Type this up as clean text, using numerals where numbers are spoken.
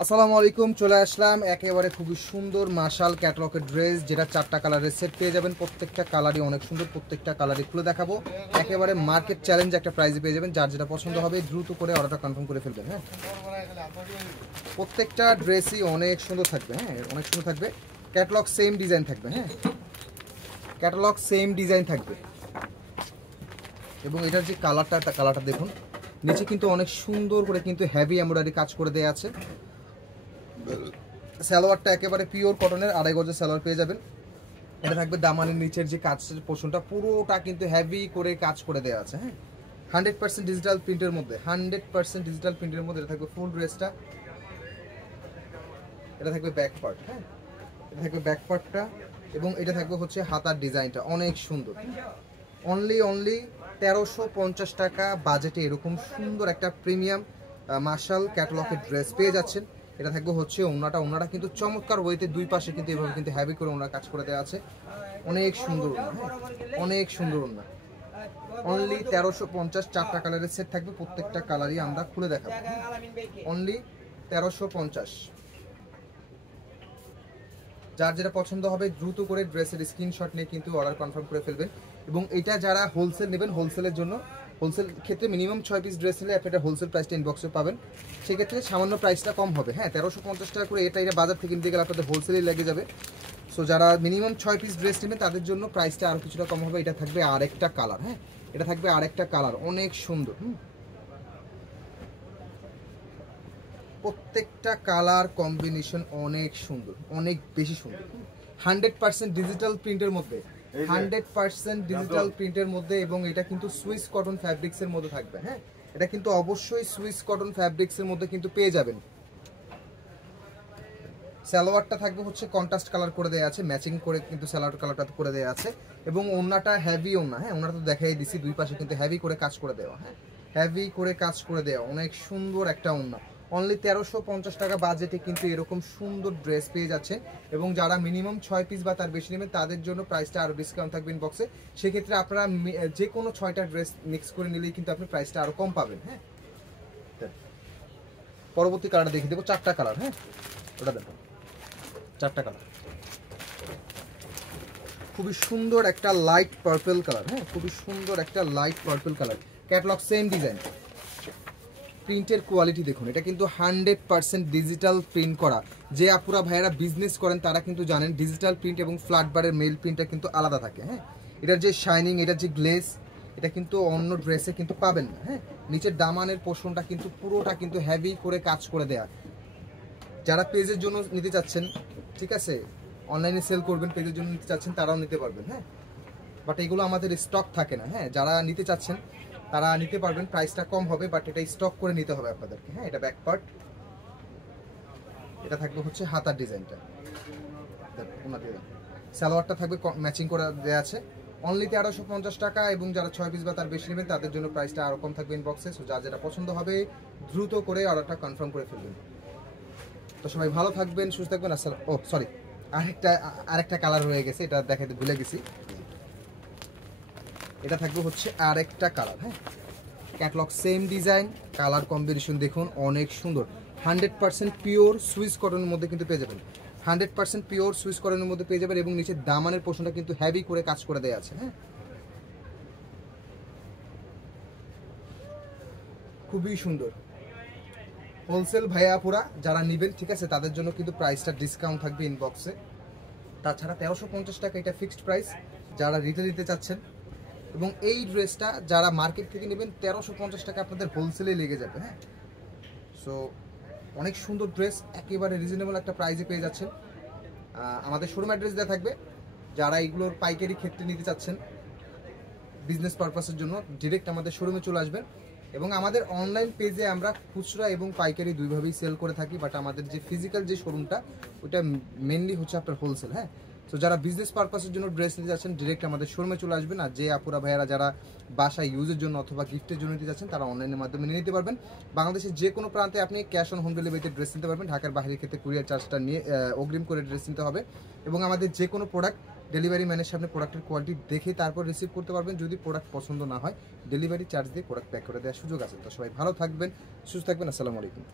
আসসালামু আলাইকুম, চলে আসলাম একেবারে খুবই সুন্দর মার্শাল ক্যাটালগের ড্রেস, যেটা 4টা কালারের সেট পেয়ে যাবেন। প্রত্যেকটা কালারই অনেক সুন্দর, প্রত্যেকটা কালারই খুলে দেখাবো। একেবারে মার্কেট চ্যালেঞ্জ একটা প্রাইসে পেয়ে যাবেন। যার যেটা পছন্দ হবে দ্রুত করে অর্ডারটা কনফার্ম করে ফেলবেন। হ্যাঁ, প্রত্যেকটা ড্রেসই অনেক সুন্দর থাকবে। হ্যাঁ, অনেক সুন্দর থাকবে। ক্যাটালগ সেম ডিজাইন থাকবে। হ্যাঁ, ক্যাটালগ সেম ডিজাইন থাকবে। এবং এটার যে কালারটা দেখুন, নিচে কিন্তু অনেক সুন্দর করে কিন্তু হেভি এমব্রয়ডারি কাজ করে দেওয়া আছে। সালোয়ারটা একেবারে পিওর কটনের 2.5 গজের সালোয়ার পেয়ে যাবেন। এটা থাকবে দামানের নিচের যে কাজের পোর্শনটা পুরোটা কিন্তু হেভি করে কাজ করে দেওয়া আছে। হ্যাঁ, 100% ডিজিটাল প্রিন্টের মধ্যে, 100% ডিজিটাল প্রিন্টের মধ্যে এটা থাকবে ফুল ড্রেসটা। এটা থাকবে ব্যাক পার্ট। হ্যাঁ, এটা থাকবে ব্যাক পার্টটা এবং এটা থাকবে হচ্ছে হাতার ডিজাইনটা অনেক সুন্দর। অনলি 1350 টাকা বাজেটে এরকম সুন্দর একটা প্রিমিয়াম মার্শাল ক্যাটালগের ড্রেস পেয়ে যাচ্ছেন। এটা থাকবে হচ্ছে ওনাটা কিন্তু চমৎকার ওয়েতে দুই পাশে কিন্তু এভাবে কিন্তু হেভি করে ওনার কাজ করে দেওয়া আছে। অনেক সুন্দর ওনা। অনেক সুন্দর ওনা। অনলি 1350, 4টা কালারের সেট থাকবে। প্রত্যেকটা কালারই আমরা খুলে দেখাবো। অনলি 1350। যার যেটা পছন্দ হবে দ্রুত করে ড্রেসের স্ক্রিনশট নিয়ে কিন্তু অর্ডার কনফার্ম করে ফেলবেন। এবং এটা যারা হোলসেল নেবেন, হোলসেলের জন্য, হোলসেল ক্ষেত্রে মিনিমাম 6 পিস ড্রেস নিলে আপনি এটা হোলসেল প্রাইসটা ইনবক্সে পাবেন। সেক্ষেত্রে সামান্য প্রাইসটা কম হবে। হ্যাঁ, 1350 টাকা করে এটা বাজার থেকে নিতে গেলে আপনাদের হোলসেলেই লেগে যাবে। সো যারা মিনিমাম 6 পিস ড্রেস নেবেন তাদের জন্য প্রাইসটা আরও কিছুটা কম হবে। এটা থাকবে আরেকটা কালার। হ্যাঁ, এটা থাকবে আরেকটা কালার অনেক সুন্দর। প্রত্যেকটা কালার কম্বিনেশন অনেক সুন্দর, অনেক বেশি সুন্দর। 100% ডিজিটাল প্রিন্টের মধ্যে, 100% ডিজিটাল প্রিন্টের মধ্যে। এবং এটা কিন্তু সুইস কটন ফ্যাব্রিক্সের মধ্যে থাকবে। হ্যাঁ, এটা কিন্তু অবশ্যই সুইস কটন ফ্যাব্রিক্সের মধ্যে কিন্তু পেয়ে যাবেন। সালোয়ারটা থাকবে হচ্ছে কন্ট্রাস্ট কালার করে দেওয়া আছে, ম্যাচিং করে কিন্তু সালোয়ার কালারটা করে দেওয়া আছে। এবং ওন্নাটা হেভি ওন্না। হ্যাঁ, ওন্নাটা তো দেখাই দিছি, দুই পাশে কিন্তু হেভি করে কাজ করে দেওয়া। হ্যাঁ, হেভি করে কাজ করে দেওয়া, অনেক সুন্দর একটা ওন্না। অনলি 1350 টাকা বাজেটে কিন্তু এরকম সুন্দর ড্রেস পেয়ে যাচ্ছে। এবং যারা মিনিমাম 6 পিস বা তার বেশি নেবেন তাদের জন্য প্রাইসটা আরও ডিসকাউন্ট থাকবে ইনবক্সে। সেক্ষেত্রে আপনারা যে কোনো 6টা ড্রেস মিক্স করে নিলেই কিন্তু আপনি প্রাইসটা আরও কম পাবেন। হ্যাঁ, পরবর্তী কালারটা দেখে দেবো। 4টা কালার। হ্যাঁ, ওটা দেখো, 4টা কালার। খুবই সুন্দর একটা লাইট পার্পল কালার। হ্যাঁ, খুবই সুন্দর একটা light purple colour. Catalogue same design. প্রিন্টের কোয়ালিটি দেখুন, এটা কিন্তু 100% ডিজিটাল প্রিন্ট করা। যে আপুরা ভাইয়ারা বিজনেস করেন তারা কিন্তু জানেন ডিজিটাল প্রিন্ট এবং ফ্ল্যাট বারের মেল প্রিন্টটা কিন্তু আলাদা থাকে। হ্যাঁ, এটার যে শাইনিং, এটার যে গ্লেজ, এটা কিন্তু অন্য ড্রেসে কিন্তু পাবেন না। হ্যাঁ, নিচের দামানের পোর্শনটা কিন্তু পুরোটা কিন্তু হেভি করে কাজ করে দেয়া। যারা পেজের জন্য নিতে চাচ্ছেন, ঠিক আছে, অনলাইনে সেল করবেন, পেজের জন্য নিতে চাচ্ছেন, তারাও নিতে পারবেন। হ্যাঁ, বাট এগুলো আমাদের স্টক থাকে না। হ্যাঁ, যারা নিতে চাচ্ছেন তারা নিতে পারবেন, প্রাইসটা কম হবে, বাট এটা স্টক করে নিতে হবে আপনাদেরকে। হ্যাঁ, এটা ব্যাক পার্ট। এটা থাকবে হচ্ছে হাতার ডিজাইনটা। সালোয়ারটা থাকবে ম্যাচিং করে দেওয়া আছে। অনলি 1350 টাকা। এবং যারা 6 পিস বা তার বেশি নেবেন তাদের জন্য প্রাইসটা আরও কম থাকবে ইনবক্সে। সো যার যেটা পছন্দ হবে দ্রুত করে অর্ডারটা কনফার্ম করে ফেলবেন। তো সবাই ভালো থাকবেন, সুস্থ থাকবেন। আসসালাম। ও সরি, আরেকটা কালার হয়ে গেছে, এটা দেখাতে ভুলে গেছি। এটা থাকবে হচ্ছে আরেকটা কালার। হ্যাঁ, catalogue same design, colour combination দেখুন অনেক সুন্দর। 100% পিওর সুইস কটনের মধ্যে কিন্তু পেয়ে যাবেন। 100% পিওর সুইস কটনের মধ্যে পেয়ে যাবেন। এবং নিচে দামানের পোর্শনটা কিন্তু হেভি করে কাজ করে দেওয়া আছে। হ্যাঁ, খুবই সুন্দর। হোলসেল ভাইয়াপুরা যারা নেবেন, ঠিক আছে, তাদের জন্য কিন্তু প্রাইসটা ডিসকাউন্ট থাকবে ইনবক্সে। তাছাড়া 1350 টাকা এটা ফিক্সড প্রাইস যারা রিটেল দিতে চাচ্ছেন। এবং এই ড্রেসটা যারা মার্কেট থেকে নেবেন 1350 টাকা আপনাদের হোলসেলে লেগে যাবে। হ্যাঁ, সো অনেক সুন্দর ড্রেস, একেবারে রিজনেবল একটা প্রাইসে পেয়ে যাচ্ছেন। আমাদের শোরুম অ্যাড্রেস দেওয়া থাকবে। যারা এগুলোর পাইকারি ক্ষেত্রে নিতে চাচ্ছেন বিজনেস পারপাসের জন্য, ডিরেক্ট আমাদের শোরুমে চলে আসবেন। এবং আমাদের অনলাইন পেজে আমরা খুচরা এবং পাইকারি দুইভাবেই সেল করে থাকি, বাট আমাদের যে ফিজিক্যাল যে শোরুমটা ওইটা মেনলি হচ্ছে আপনার হোলসেল। হ্যাঁ, তো যারা বিজনেস পারপাসের জন্য ড্রেস নিতে যাচ্ছেন ডিরেক্ট আমাদের শোরুমে চলে আসবেন। আর যে আপুরা ভাইয়ারা যারা বাসায় ইউজের জন্য অথবা গিফটের জন্য নিতে যাচ্ছেন তারা অনলাইনের মাধ্যমে নিয়ে নিতে পারবেন। বাংলাদেশের যে কোনো প্রান্তে আপনি ক্যাশ অন হোম ডেলিভারিতে ড্রেস নিতে পারবেন। ঢাকার বাইরের ক্ষেত্রে কুরিয়ার চার্জটা নিয়ে অগ্রিম করে ড্রেস নিতে হবে। এবং আমাদের যে কোনো প্রোডাক্ট ডেলিভারি ম্যানের সামনে প্রোডাক্টের কোয়ালিটি দেখে তারপর রিসিভ করতে পারবেন। যদি প্রোডাক্ট পছন্দ না হয় ডেলিভারি চার্জ দিয়ে প্রোডাক্ট প্যাক করে দেওয়ার সুযোগ আছে। তো সবাই ভালো থাকবেন, সুস্থ থাকবেন। আসসালামু আলাইকুম।